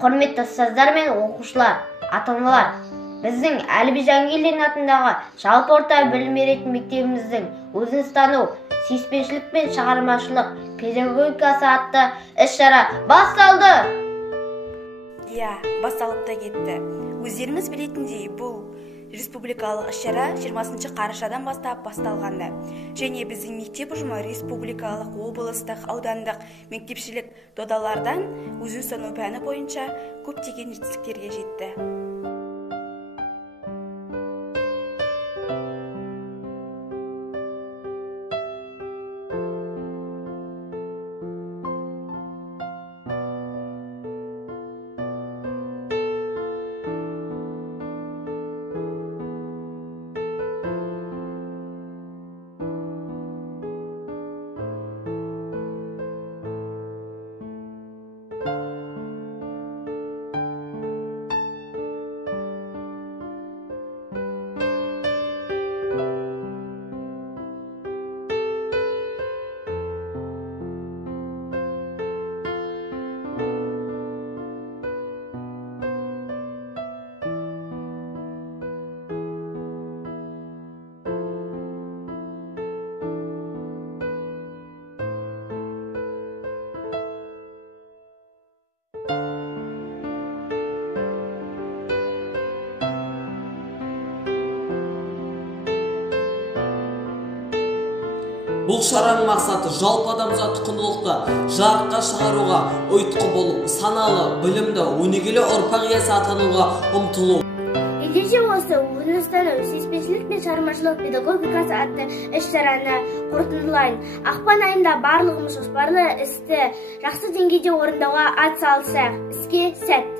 Құрметті ұстаздар мен оқушылар, ата-аналар, біздің Әліби Жангелдин атындағы жалпы орта білім беретін мектебіміздің өзін тану, сүйіспеншілік пен шығармашылық педагогикасы атты іс-шара басталды. Басталып та кетті. Өздеріңіз білетіндей, бұл республикалық іс-шара 20 қарашадан бастап басталғанды. Және біздің мектеп ұжымы республикалық, облыстық, аудандық мектепшілік додалардан өзін тану пәні бойынша көптеген жетістіктерге жетті. Бұл шараның мақсаты жалпы адамзат құндылықты жарыққа шығаруға, ұйытқы болып, саналы, білімді, өнегелі ұрпақ иесі атануға ұмтылу. Ендеше осы өзін тану, сүйіспеншілік пен шығармашылық педагогикасы атты іс-шараны қорытындылайын. Ақпан айында барлығымыз жоспарлы істі жақсы деңгейде орындауға атсалысайық. Іске сәт!